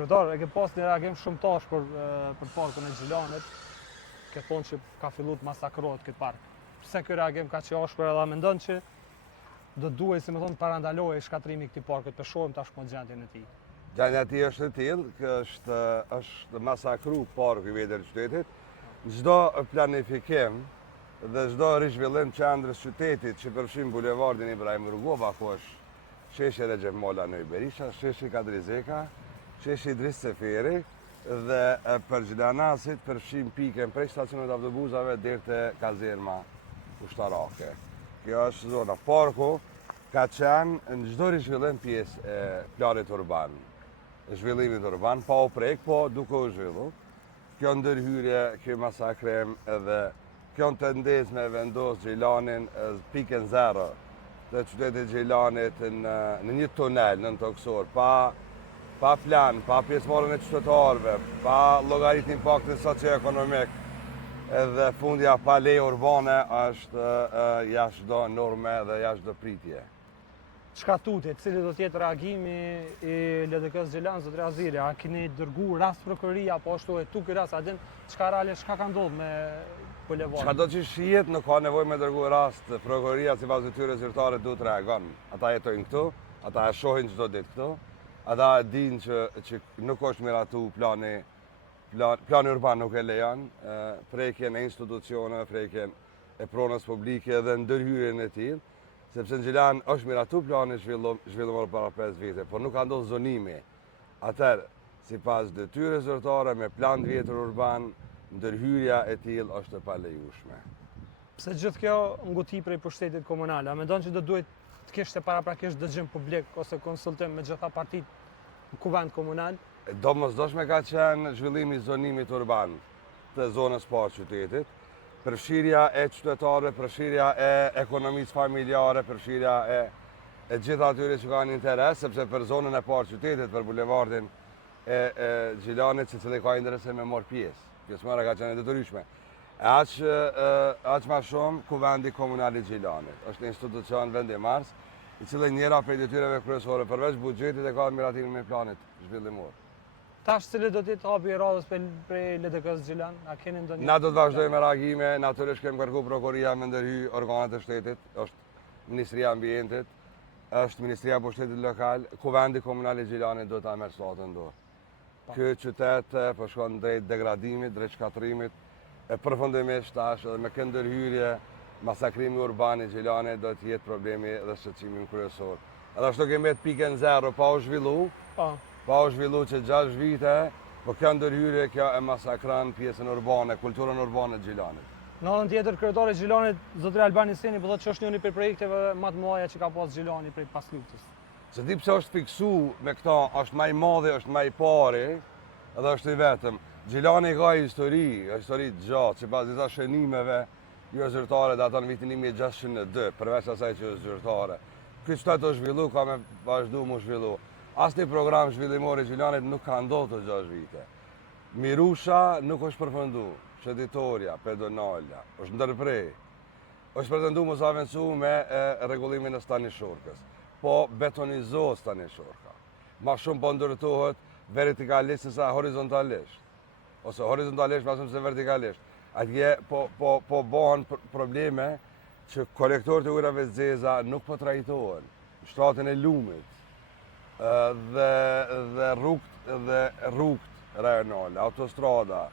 Kryetar, e ke pas një reagim shumë tash për parkun e Gjilanit, ke thonë që ka fillu të masakrohet këtë park. Pse ky reagim ka qenë ashpër edhe mendon që do duhej, si më thonë, parandalohej shkatrimi i këtij parkut, të shohim tashmë gjendjen e tij. Gjendja e tij është e tillë që është masakru parku i vjetër të qytetit. Çdo planifikim dhe çdo rizhvillim qendrës qytetit që përfshin bulevardin Ibrahim Rugova, ku është sheshi Recep Molla Noj Berisha, sheshi Kadri Zeka, sheshi Idris Seferi dhe për Gjilanacit përfshin pikën prej stacionit autobusave deri te kazerma ushtarake. Kjo është zona. Parku ka qenë në çdo rizhvillim pjesë e planit urban. Zhvillimit urban, pa u prek, po duke u zhvillu. Kjo ndërhyrje, kjo masakrim edhe kjo tendencë me vendos Gjilanin pikën zero të qytetit Gjilanit në një tunel në toksor, pa plan, pa pjesëmarrjen e qytetarëve, pa llogarit impaktin socio-ekonomik edhe fundja pa leje urbane është jashtë çdo norme dhe jashtë çdo pritje. Çka tutet, cili do të jetë reagimi i LDK-s Gjilan, zotëri Aziri? A keni dërguar rast prokuroria apo ashtu e tu ky rast, a din çka ka ndodhur me bulevardin? Çka do të shihet, nuk ka nevojë me dërguar rast. Prokuroria sipas detyrës zyrtare duhet reagon. Ata jetojnë këtu, ata e shohin çdo ditë këtu. Ata e dinë që nuk është miratu plani urban nuk e lejon, prekjen e institucioneve, prekjen e pronës publike dhe ndërhyrjen e tillë. Sepse në Gjilan është miratu plani zhvillimor para 5 vite, por nuk ka ndodhur zonimi. Atëherë, sipas detyrës zyrtare me plan vjetër urban, ndërhyrja e tillë është e palejueshme. Pse gjithë kjo nguti prej pushtetit komunal? A mendon që do duhet të kishte paraprakisht dëgjim publik ose konsultim me gjitha partitë në kuvend komunal? Domosdoshme ka qenë zhvillimi i zonimit urban të zonës parë qytetit. Përfshirja e qytetarëve, përfshirja e ekonomisë familjare, përfshirja e gjitha atyre që kanë interes, sepse për zonën e parë qytetit, për bulevardin e Gjilanit, që cili ka interes me marrë pjesë. Pjesëmarrja ka qenë e detyrueshme. Aq ma shumë kuvendi komunal i Gjilanit. Është një institucion vendimars, i cili njëra prej detyrave kryesore përveç buxhetit e ka miratimin me planit zhvillimor. Tash cili do të jetë hapi i radhës prej LDK-s Gjilan? A keni ndonjë? Na do të vazhdojmë reagime, natyrisht kemi kërkuar prokuroria me ndërhy organet e shtetit, është Ministria e Ambientit, është Ministria e Pushtetit Lokal, kuvendi komunal i Gjilanit do ta merr statën në dorë. Ky qytet po shkon drejt degradimit, drejt shkatrimit, e përfundimisht tash edhe me këtë ndërhyrje, masakrimi urban i Gjilanit do të jetë problemi dhe shqetësimi kryesor. Edhe ashtu kemi pikën zero pa u zhvillu. Pa u zhvillu që 6 vite, po kjo ndërhyrje kjo e masakran pjesën urbane, kulturën urbane të Gjilanit. Në anën tjetër, kryetari i Gjilanit, zotëri Albani Seni, po thotë që është njëri prej projekteve më të mëdha që ka pas Gjilani prej pas luftës. Se di pse është fiksu me këta, është më i madhi, është më i pari, edhe është i vetëm. Gjilani ka histori të gjatë, sipas disa shënimeve jo zyrtare data në vitin 1602, përveç asaj që është zyrtare. Ky qytet është zhvillu, ka me vazhdu mu zhvillu. Asnjë program zhvillimor i Gjilanit nuk ka ndodhur 6 vite. Mirusha nuk është përfundu, shënditoria, pedonala, është ndërprej. Është pretendu mos avancu me rregullimin e Stani Shorkës. Po betonizohet Stani Shorka. Ma shumë po ndërtohet vertikalisht se horizontalisht. Ose horizontalisht ma shumë se vertikalisht. Atje po bëhen probleme që kolektorët e ujrave të zeza nuk po trajtohen. Shtatin e lumit. Dhe rrugët rajonale, autostrada,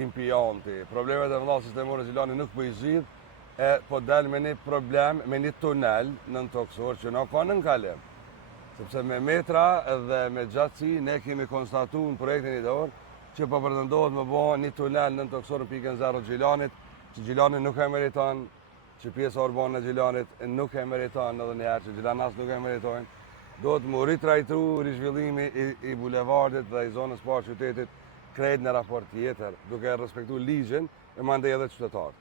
impianti, problemet e mëdha sistemore Gjilani nuk po i zgjidh, po del me një problem, me një tunel në toksor që nuk ka nënkalim. Sepse me metra dhe me gjatësi ne kemi konstatuar në projektin i dorë që po pretendohet me bëhen një tunel në toksor në pikën zero të Gjilanit, që Gjilani nuk e meriton, që pjesa urbane e Gjilanit nuk e meriton edhe një herë, që Gjilanas nuk e meritojnë. Do të më ritrajtu rizhvillimi i bulevardit dhe i zonës parë qytetit krejt në raport tjetër, duke respektu ligjin e mandej edhe qytetarët.